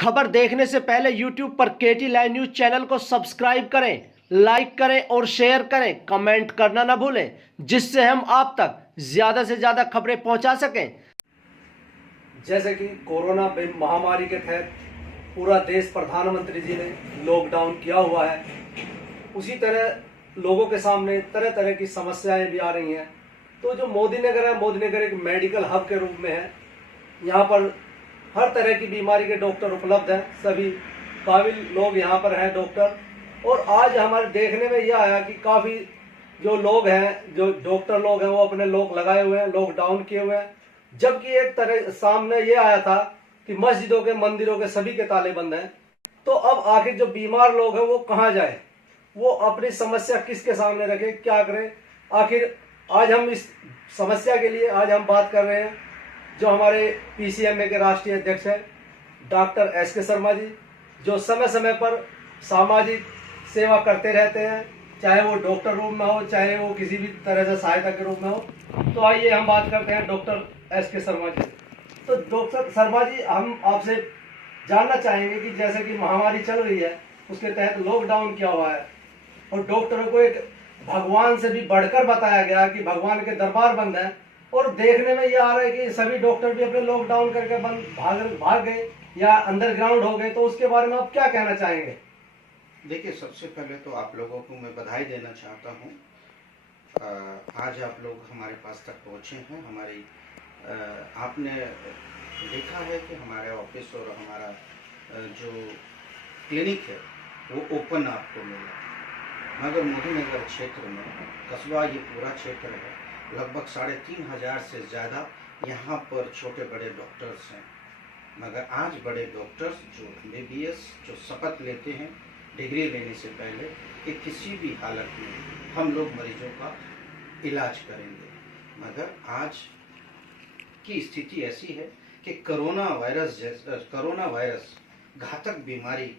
खबर देखने से पहले YouTube पर केटी लाइव न्यूज चैनल को सब्सक्राइब करें, लाइक करें और शेयर करें, कमेंट करना ना भूलें, जिससे हम आप तक ज्यादा से ज्यादा खबरें पहुंचा सकें। जैसे कि कोरोना महामारी के तहत पूरा देश प्रधानमंत्री जी ने लॉकडाउन किया हुआ है, उसी तरह लोगों के सामने तरह तरह की समस्याएं भी आ रही हैं। तो जो मोदी नगर है, मोदी नगर एक मेडिकल हब के रूप में है। यहाँ पर हर तरह की बीमारी के डॉक्टर उपलब्ध हैं, सभी काबिल लोग यहाँ पर हैं डॉक्टर। और आज हमारे देखने में यह आया कि काफ़ी जो लोग हैं, जो डॉक्टर लोग हैं, वो अपने लॉक लगाए हुए हैं, लॉकडाउन किए हुए हैं। जबकि एक तरह सामने ये आया था कि मस्जिदों के, मंदिरों के सभी के ताले बंद हैं। तो अब आखिर जो बीमार लोग हैं वो कहाँ जाए, वो अपनी समस्या किसके सामने रखे, क्या करें। आखिर आज हम इस समस्या के लिए आज हम बात कर रहे हैं जो हमारे पीसीएमए के राष्ट्रीय अध्यक्ष हैं डॉक्टर एसके शर्मा जी, जो समय समय पर सामाजिक सेवा करते रहते हैं, चाहे वो डॉक्टर रूप में हो, चाहे वो किसी भी तरह से सहायता के रूप में हो। तो आइए हम बात करते हैं डॉक्टर एसके शर्मा जी। तो डॉक्टर शर्मा जी, हम आपसे जानना चाहेंगे कि जैसे कि महामारी चल रही है, उसके तहत लॉकडाउन किया हुआ है और डॉक्टरों को एक भगवान से भी बढ़कर बताया गया कि भगवान के दरबार बंद है। और देखने में ये आ रहा है कि सभी डॉक्टर भी अपने लॉकडाउन करके भाग गए या अंडरग्राउंड हो गए। तो उसके बारे में आप क्या कहना चाहेंगे? देखिए, सबसे पहले तो आप लोगों को मैं बधाई देना चाहता हूँ। आज आप लोग हमारे पास तक पहुँचे हैं। हमारी आपने देखा है कि हमारे ऑफिस और हमारा जो क्लिनिक है वो ओपन आपको मिला, मगर मोदी नगर क्षेत्र में कस्बा, ये पूरा क्षेत्र है, लगभग 3500 से ज़्यादा यहाँ पर छोटे बड़े डॉक्टर्स हैं। मगर आज बड़े डॉक्टर्स जो MBBS जो शपथ लेते हैं डिग्री लेने से पहले कि किसी भी हालत में हम लोग मरीजों का इलाज करेंगे, मगर आज की स्थिति ऐसी है कि कोरोना वायरस घातक बीमारी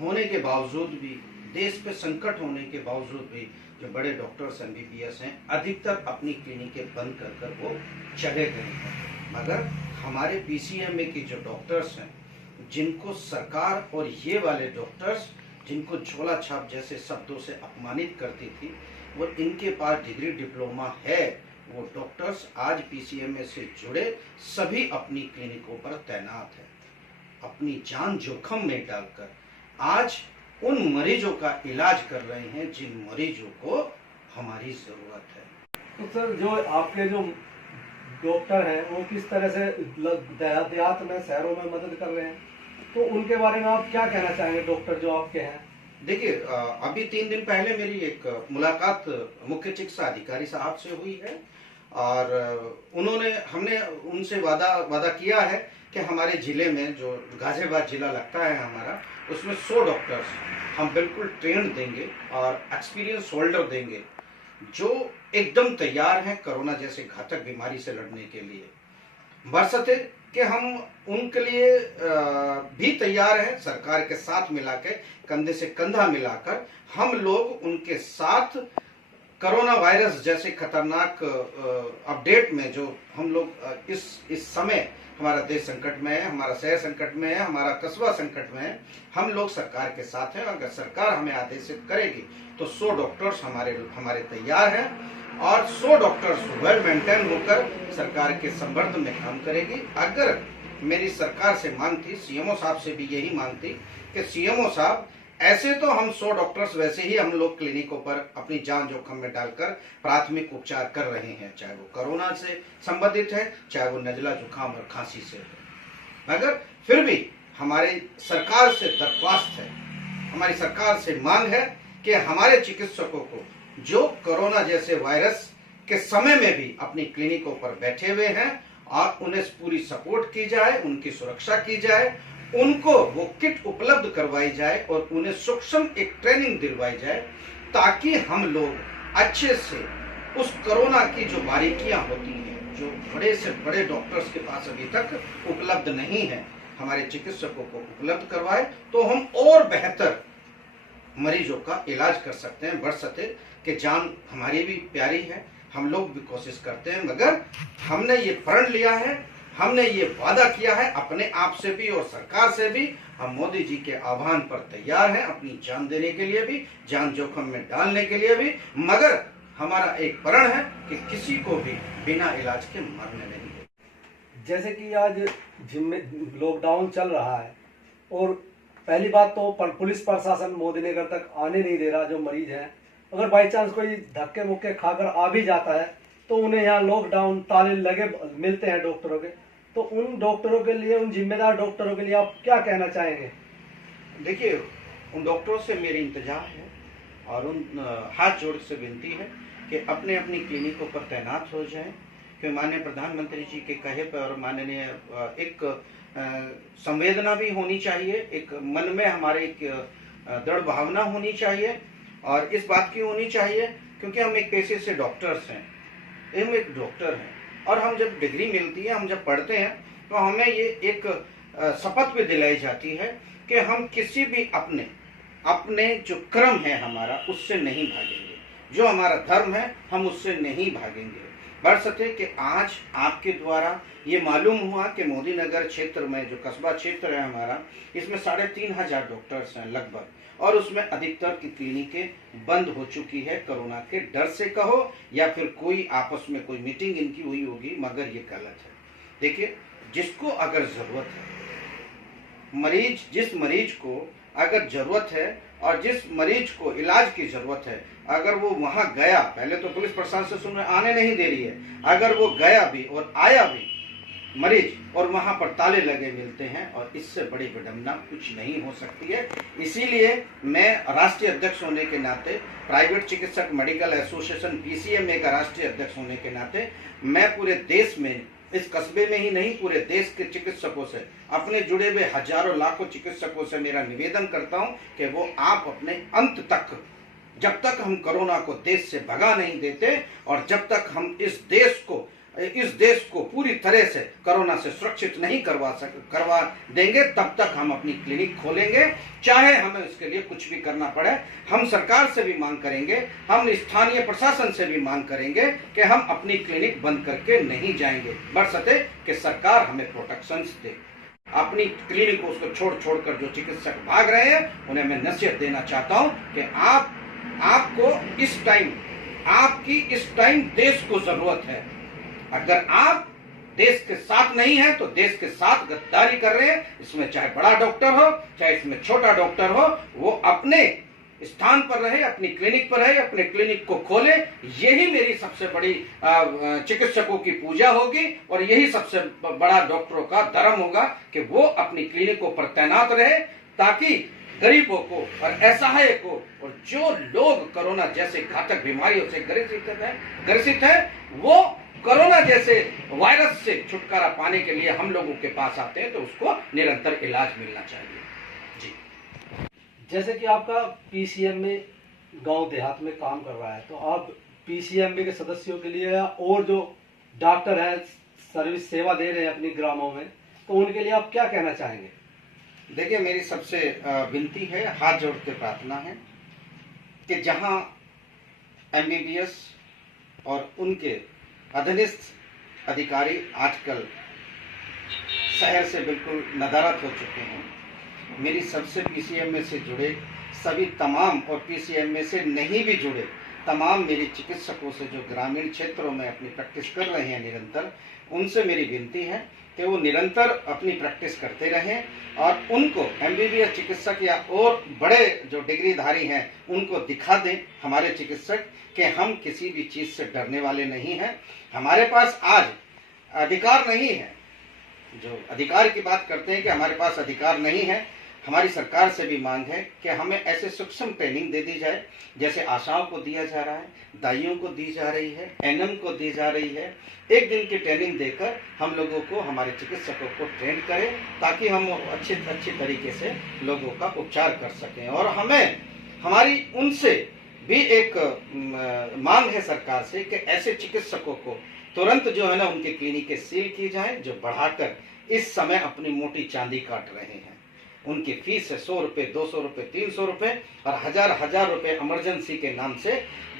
होने के बावजूद भी, देश पे संकट होने के बावजूद भी, जो बड़े डॉक्टर्स MBBS हैं अधिकतर अपनी क्लिनिकें बंद कर वो चले गए हैं। मगर हमारे PCMA के जो डॉक्टर्स हैं, जिनको सरकार और ये वाले डॉक्टर्स जिनको झोला छाप जैसे शब्दों से अपमानित करती थी, वो इनके पास डिग्री डिप्लोमा है, वो डॉक्टर्स आज PCMA से जुड़े सभी अपनी क्लिनिकों पर तैनात है, अपनी जान जोखिम में डालकर आज उन मरीजों का इलाज कर रहे हैं जिन मरीजों को हमारी जरूरत है। तो सर, जो आपके जो डॉक्टर हैं वो किस तरह से देहात में, शहरों में मदद कर रहे हैं, तो उनके बारे में आप क्या कहना चाहेंगे, डॉक्टर जो आपके हैं? देखिए, अभी 3 दिन पहले मेरी एक मुलाकात मुख्य चिकित्सा अधिकारी साहब से हुई है और हमने उनसे वादा किया है कि हमारे जिले में, जो गाजियाबाद जिला लगता है हमारा, उसमें 100 डॉक्टर्स हम बिल्कुल ट्रेंड देंगे और एक्सपीरियंस होल्डर देंगे, जो एकदम तैयार हैं कोरोना जैसे घातक बीमारी से लड़ने के लिए। बशर्ते कि हम उनके लिए भी तैयार हैं, सरकार के साथ मिलाकर, कंधे से कंधा मिलाकर हम लोग उनके साथ कोरोना वायरस जैसे खतरनाक अपडेट में, जो हम लोग इस समय हमारा देश संकट में है, हमारा शहर संकट में है, हमारा कस्बा संकट में है, हम लोग सरकार के साथ हैं। अगर सरकार हमें आदेशित करेगी तो 100 डॉक्टर्स हमारे तैयार हैं और 100 डॉक्टर्स वेल मेंटेन होकर सरकार के संवर्धन में काम करेगी। अगर मेरी सरकार से मांग थी, CMO साहब से भी यही मांग थी कि CMO साहब, ऐसे तो हम 100 डॉक्टर्स वैसे ही हम लोग क्लिनिकों पर अपनी जान जोखिम में डालकर प्राथमिक उपचार कर रहे हैं, चाहे वो कोरोना से संबंधित है, चाहे वो नजला, जुकाम और खांसी से है। मगर फिर भी हमारी सरकार से दरख्वास्त है, हमारी सरकार से मांग है कि हमारे चिकित्सकों को जो कोरोना जैसे वायरस के समय में भी अपनी क्लिनिकों पर बैठे हुए हैं, और उन्हें पूरी सपोर्ट की जाए, उनकी सुरक्षा की जाए, उनको वो किट उपलब्ध करवाई जाए और उन्हें सूक्ष्म एक ट्रेनिंग दिलवाई जाए, ताकि हम लोग अच्छे से उस कोरोना की जो बारीकियां होती हैं, जो बड़े से बड़े डॉक्टर्स के पास अभी तक उपलब्ध नहीं है, हमारे चिकित्सकों को उपलब्ध करवाए, तो हम और बेहतर मरीजों का इलाज कर सकते हैं। बशर्ते कि जान हमारी भी प्यारी है, हम लोग भी कोशिश करते हैं, मगर हमने ये प्रण लिया है, हमने ये वादा किया है अपने आप से भी और सरकार से भी। हम मोदी जी के आह्वान पर तैयार हैं, अपनी जान देने के लिए भी, जान जोखिम में डालने के लिए भी, मगर हमारा एक प्रण है कि किसी को भी बिना इलाज के मरने नहीं दें। जैसे कि आज लॉकडाउन चल रहा है और पहली बात तो पुलिस प्रशासन मोदी नगर तक आने नहीं दे रहा। जो मरीज हैं, अगर बाई चांस कोई धक्के मुक्के खाकर आ भी जाता है तो उन्हें यहाँ लॉकडाउन ताले लगे मिलते हैं डॉक्टरों के। तो उन डॉक्टरों के लिए, उन जिम्मेदार डॉक्टरों के लिए आप क्या कहना चाहेंगे? देखिए, उन डॉक्टरों से मेरी इंतजार है और उन हाथ जोड़ से विनती है कि अपने अपनी क्लिनिकों पर तैनात हो जाएं, कि माननीय प्रधानमंत्री जी के कहे पर और माननीय एक संवेदना भी होनी चाहिए, एक मन में हमारे एक दृढ़ भावना होनी चाहिए और इस बात की होनी चाहिए क्योंकि हम एक पेशे से डॉक्टर्स हैं, हम एक डॉक्टर हैं और हम जब डिग्री मिलती है, हम जब पढ़ते हैं तो हमें ये एक शपथ भी दिलाई जाती है कि हम किसी भी अपने जो क्रम है हमारा उससे नहीं भागेंगे, जो हमारा धर्म है हम उससे नहीं भागेंगे। बरसते कि आज आपके द्वारा ये मालूम हुआ कि मोदी नगर क्षेत्र में जो कस्बा क्षेत्र है हमारा, इसमें 3,500 डॉक्टर्स हैं लगभग, और उसमें अधिकतर की क्लिनिकें बंद हो चुकी है कोरोना के डर से कहो या फिर कोई आपस में कोई मीटिंग इनकी हुई होगी, मगर ये गलत है। देखिए, जिसको अगर जरूरत है, जिस मरीज को अगर जरूरत है और जिस मरीज को इलाज की जरूरत है, अगर वो वहां गया, पहले तो पुलिस प्रशासन सुन आने नहीं दे रही है, अगर वो गया भी और आया भी मरीज और वहां पर ताले लगे मिलते हैं, और इससे बड़ी विडंबना कुछ नहीं हो सकती है। इसीलिए मैं राष्ट्रीय अध्यक्ष होने के नाते, प्राइवेट चिकित्सक मेडिकल एसोसिएशन पीसीएमए का राष्ट्रीय अध्यक्ष होने के नाते, मैं पूरे देश में, इस कस्बे में ही नहीं पूरे देश के चिकित्सकों से, अपने जुड़े हुए हजारों लाखों चिकित्सकों से मेरा निवेदन करता हूं कि वो आप अपने अंत तक, जब तक हम कोरोना को देश से भगा नहीं देते और जब तक हम इस देश को पूरी तरह से कोरोना से सुरक्षित नहीं करवा देंगे, तब तक हम अपनी क्लिनिक खोलेंगे, चाहे हमें इसके लिए कुछ भी करना पड़े। हम सरकार से भी मांग करेंगे, हम स्थानीय प्रशासन से भी मांग करेंगे कि हम अपनी क्लिनिक बंद करके नहीं जाएंगे, बरसते कि सरकार हमें प्रोटेक्शन दे। अपनी क्लिनिक को उसको छोड़ कर जो चिकित्सक भाग रहे हैं, उन्हें मैं नसीहत देना चाहता हूं कि आपको इस टाइम देश को जरूरत है। अगर आप देश के साथ नहीं है तो देश के साथ गद्दारी कर रहे हैं। इसमें चाहे बड़ा डॉक्टर हो, चाहे इसमें छोटा डॉक्टर हो, वो अपने स्थान पर रहे, अपनी क्लिनिक पर रहे, अपने क्लिनिक को खोले। यही मेरी सबसे बड़ी चिकित्सकों की पूजा होगी और यही सबसे बड़ा डॉक्टरों का धर्म होगा कि वो अपनी क्लिनिकों पर तैनात रहे, ताकि गरीबों को और असहाय को और जो लोग कोरोना जैसे घातक बीमारियों से ग्रसित है, वो कोरोना जैसे वायरस से छुटकारा पाने के लिए हम लोगों के पास आते हैं, तो उसको निरंतर इलाज मिलना चाहिए। जी, जैसे कि आपका पीसीएमए गांव देहात में काम कर रहा है, तो आप पीसीएमए के सदस्यों के लिए और जो डॉक्टर हैं सर्विस सेवा दे रहे हैं अपनी ग्रामों में, तो उनके लिए आप क्या कहना चाहेंगे? देखिए, मेरी सबसे विनती है, हाथ जोड़ के प्रार्थना है कि जहां एमबीबीएस और उनके अधीनस्थ अधिकारी आजकल शहर से बिल्कुल नदारद हो चुके हैं, मेरी सबसे पीसीएमए से जुड़े सभी तमाम और पीसीएमए से नहीं भी जुड़े तमाम मेरे चिकित्सकों से जो ग्रामीण क्षेत्रों में अपनी प्रैक्टिस कर रहे हैं निरंतर, उनसे मेरी विनती है कि वो निरंतर अपनी प्रैक्टिस करते रहें और उनको एमबीबीएस चिकित्सक या और बड़े जो डिग्रीधारी हैं उनको दिखा दें हमारे चिकित्सक कि हम किसी भी चीज़ से डरने वाले नहीं हैं। हमारे पास आज अधिकार नहीं है, जो अधिकार की बात करते हैं कि हमारे पास अधिकार नहीं है, हमारी सरकार से भी मांग है कि हमें ऐसे सूक्ष्म ट्रेनिंग दे दी जाए, जैसे आशाओं को दिया जा रहा है, दाइयों को दी जा रही है, एनएम को दी जा रही है। एक दिन की ट्रेनिंग देकर हम लोगों को, हमारे चिकित्सकों को ट्रेन करें, ताकि हम अच्छे तरीके से लोगों का उपचार कर सकें। और हमारी उनसे भी एक मांग है सरकार से कि ऐसे चिकित्सकों को तुरंत जो है ना उनकी क्लिनिकें सील की जाए, जो बढ़ाकर इस समय अपनी मोटी चांदी काट रहे हैं। उनकी फीस है 100 रुपये, 200 रुपये, 300 रुपये और हजार रुपये इमरजेंसी के नाम से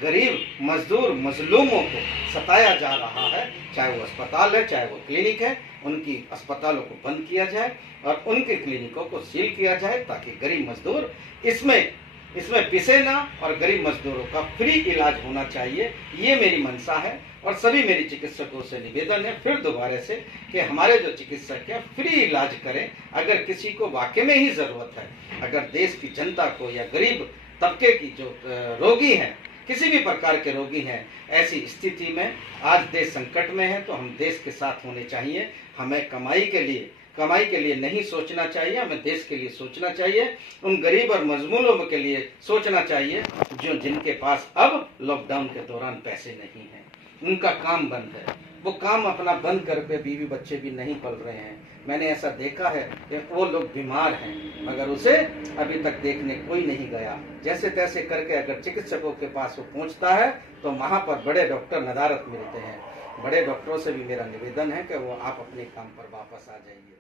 गरीब मजदूर मजलूमों को सताया जा रहा है, चाहे वो अस्पताल है, चाहे वो क्लिनिक है। उनकी अस्पतालों को बंद किया जाए और उनके क्लिनिकों को सील किया जाए, ताकि गरीब मजदूर इसमें पिसे ना और गरीब मजदूरों का फ्री इलाज होना चाहिए। ये मेरी मंशा है और सभी मेरी चिकित्सकों से निवेदन है फिर दोबारा से कि हमारे जो चिकित्सक है फ्री इलाज करें। अगर किसी को वाकई में ही जरूरत है, अगर देश की जनता को या गरीब तबके की जो रोगी हैं, किसी भी प्रकार के रोगी हैं, ऐसी स्थिति में आज देश संकट में है, तो हम देश के साथ होने चाहिए। हमें कमाई के लिए नहीं सोचना चाहिए, हमें देश के लिए सोचना चाहिए। उन गरीब और मजलूमों के लिए सोचना चाहिए जिनके पास अब लॉकडाउन के दौरान पैसे नहीं हैं, उनका काम बंद है, वो काम अपना बंद करके बीवी बच्चे भी नहीं पल रहे हैं। मैंने ऐसा देखा है कि वो लोग बीमार हैं मगर उसे अभी तक देखने कोई नहीं गया। जैसे तैसे करके अगर चिकित्सकों के पास वो पहुंचता है तो वहां पर बड़े डॉक्टर नदारत मिलते हैं। बड़े डॉक्टरों से भी मेरा निवेदन है कि वो आप अपने काम पर वापस आ जाइए।